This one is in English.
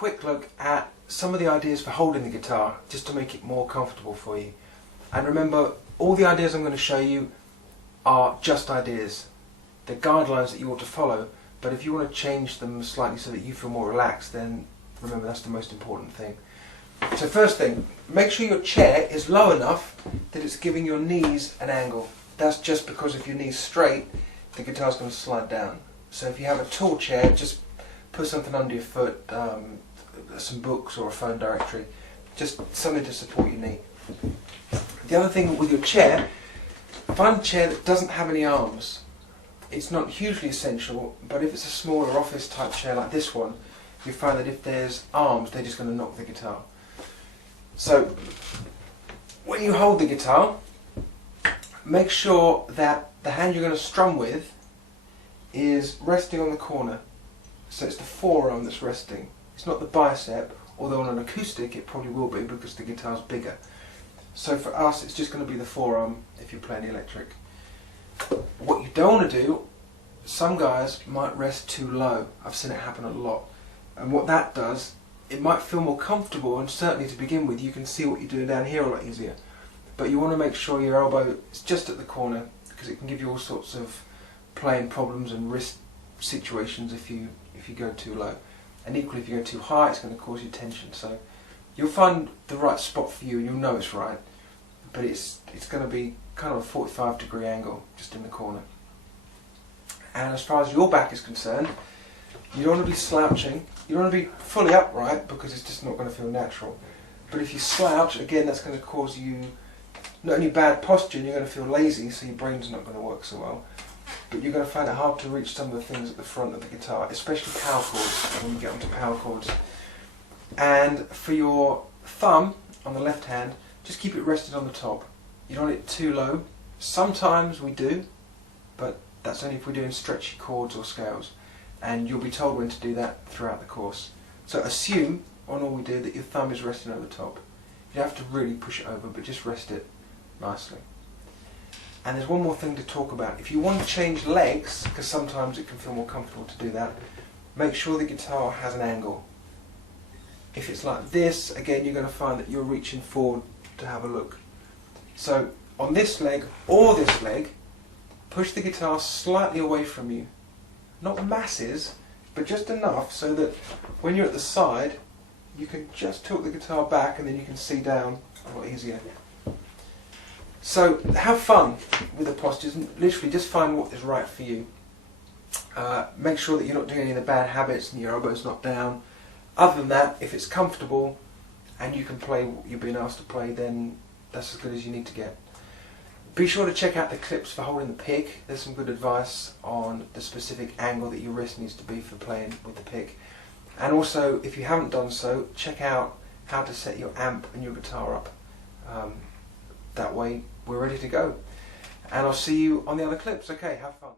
quick look at some of the ideas for holding the guitar, just to make it more comfortable for you. And remember, all the ideas I'm going to show you are just ideas. They're guidelines that you ought to follow, but if you want to change them slightly so that you feel more relaxed, then remember that's the most important thing. So first thing, make sure your chair is low enough that it's giving your knees an angle. That's just because if your knee's straight, the guitar's going to slide down. So if you have a tall chair, just put something under your foot, some books or a phone directory, just something to support your knee. The other thing with your chair, find a chair that doesn't have any arms. It's not hugely essential, but if it's a smaller office type chair like this one, you find that if there's arms, they're just going to knock the guitar. So when you hold the guitar, make sure that the hand you're going to strum with is resting on the corner. So it's the forearm that's resting. It's not the bicep, although on an acoustic it probably will be because the guitar's bigger. So for us it's just going to be the forearm if you're playing the electric. What you don't want to do, some guys might rest too low. I've seen it happen a lot. And what that does, it might feel more comfortable, and certainly to begin with you can see what you're doing down here a lot easier. But you want to make sure your elbow is just at the corner, because it can give you all sorts of playing problems and wrist situations if you go too low. And equally if you go too high, it's going to cause you tension. So you'll find the right spot for you and you'll know it's right. But it's going to be kind of a 45-degree angle just in the corner. And as far as your back is concerned, you don't want to be slouching. You don't want to be fully upright because it's just not going to feel natural. But if you slouch, again, that's going to cause you not only bad posture, you're going to feel lazy, so your brain's not going to work so well. But you're going to find it hard to reach some of the things at the front of the guitar, especially power chords, when you get onto power chords. And for your thumb on the left hand, just keep it rested on the top. You don't want it too low. Sometimes we do, but that's only if we're doing stretchy chords or scales. And you'll be told when to do that throughout the course. So assume, on all we do, that your thumb is resting over the top. You don't have to really push it over, but just rest it nicely. And there's one more thing to talk about. If you want to change legs, because sometimes it can feel more comfortable to do that, make sure the guitar has an angle. If it's like this, again you're going to find that you're reaching forward to have a look. So on this leg or this leg, push the guitar slightly away from you. Not masses, but just enough so that when you're at the side, you can just tilt the guitar back and then you can see down a lot easier. So have fun with the postures and literally just find what is right for you. Make sure that you're not doing any of the bad habits and your elbow's not down. Other than that, if it's comfortable and you can play what you're being asked to play, then that's as good as you need to get. Be sure to check out the clips for holding the pick. There's some good advice on the specific angle that your wrist needs to be for playing with the pick. And also, if you haven't done so, check out how to set your amp and your guitar up. That way we're ready to go. And I'll see you on the other clips. Okay, have fun.